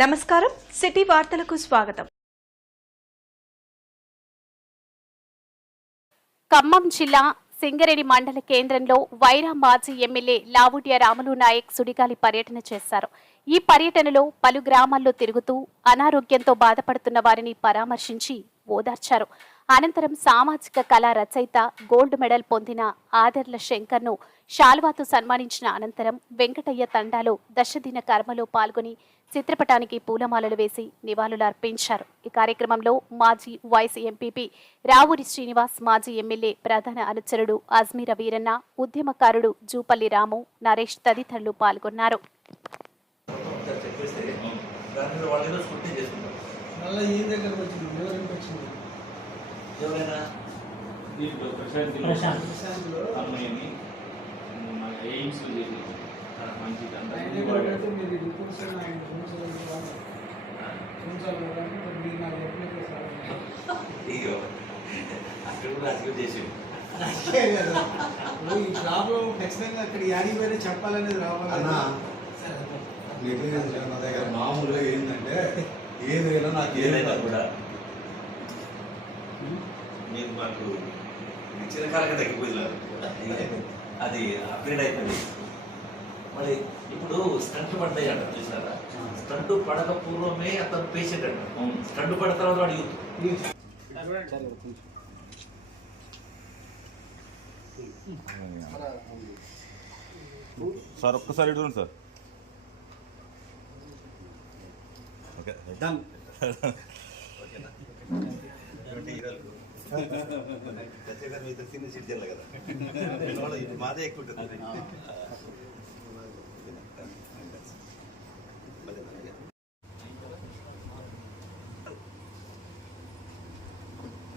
నమస్కారం. సిటీ వార్తలకు స్వాగతం. ఖమ్మం జిల్లా సింగరేణి మండల కేంద్రంలో వైరా మాజీ ఎమ్మెల్యే లావుడ్య రాములు నాయక్ సుడిగాలి పర్యటన చేశారు. ఈ పర్యటనలో పలు గ్రామాల్లో తిరుగుతూ అనారోగ్యంతో బాధపడుతున్న వారిని పరామర్శించి ఓదార్చారు. అనంతరం సామాజిక కళా రచయిత గోల్డ్ మెడల్ పొందిన ఆదర్ల శంకర్ను శాల్వాతో సన్మానించిన అనంతరం వెంకటయ్య తండాలో దశదిన కర్మలో పాల్గొని చిత్రపటానికి పూలమాలలు వేసి నివాళులర్పించారు. ఈ కార్యక్రమంలో మాజీ వైస్ ఎంపీపీ రావూరి శ్రీనివాస్ మాజీ ఎమ్మెల్యే ప్రధాన అనుచరుడు అజ్మీర వీరన్న ఉద్యమకారుడు జూపల్లి రాము నరేష్ తదితరులు పాల్గొన్నారు. మళ్ళీ ఈ దగ్గరకు వచ్చింది? ఎవరికి వచ్చింది? ఎవరైనా? దీంట్లో ప్రశాంతిలో ప్రశాంత్లో? అమ్మాయిని మన ఎయిమ్స్ చేసి మంచి ఆయన దగ్గర పెడితే మీరు రిపోర్ట్స్ ఆయన సంవత్సరాలు సంవత్సరాలు కాబట్టి మీరు నాకు చెప్పలేదు సార్ ఇగో అక్కడ కూడా అసలు ఈ ప్రాబ్లం ఖచ్చితంగా అక్కడ యాడి వేరే చెప్పాలనేది రావాలి. దగ్గర మామూలుగా ఏంటంటే ఏదైనా కూడా మీరు మాకు ఇచ్చిన కాలంగా తగ్గిపోయింది అది అప్గ్రేడ్ అయిపోయింది. మరి ఇప్పుడు స్టంట్ పడ్డాయి అంట చూసారా? స్టంట్ పడక పూర్వమే అతను పేషెంట్ అంట. స్టంట్ పడిన తర్వాత వాడు యూత్ సార్ ఒక్కసారి ఇటు చూడండి సార్. ఓకే డన్ ఓకేనా ఖచ్చితంగా కదా మాదే ఎక్కువ ఉంటుంది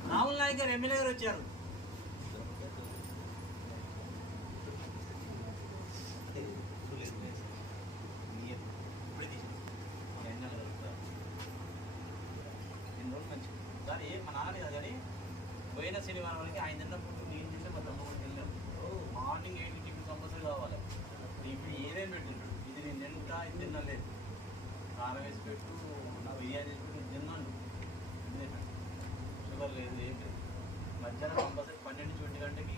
రాహుల్ నాయక్ గారు ఎమ్మెల్యే గారు వచ్చారు. అది ఏ మా నాన్న కాదు కానీ పోయిన శనివారం వరకు ఆయన తిన్నప్పుడు నేను తింటే మా తమ్ముడు తిన్నాం మార్నింగ్ ఎయిట్ టిఫిన్ కంపల్సరీ కావాలి. ఇప్పుడు ఏదేం పెట్టిండు? ఇది నేను తింటా ఇది తినలేదు కారం వేసి పెట్టు నా బిర్యానీ వేసి పెట్టు తిన్నాను. షుగర్ లేదు ఏం లేదు. మధ్యాహ్నం కంపల్సరీ పన్నెండు నుంచి ఒంటి గంటకి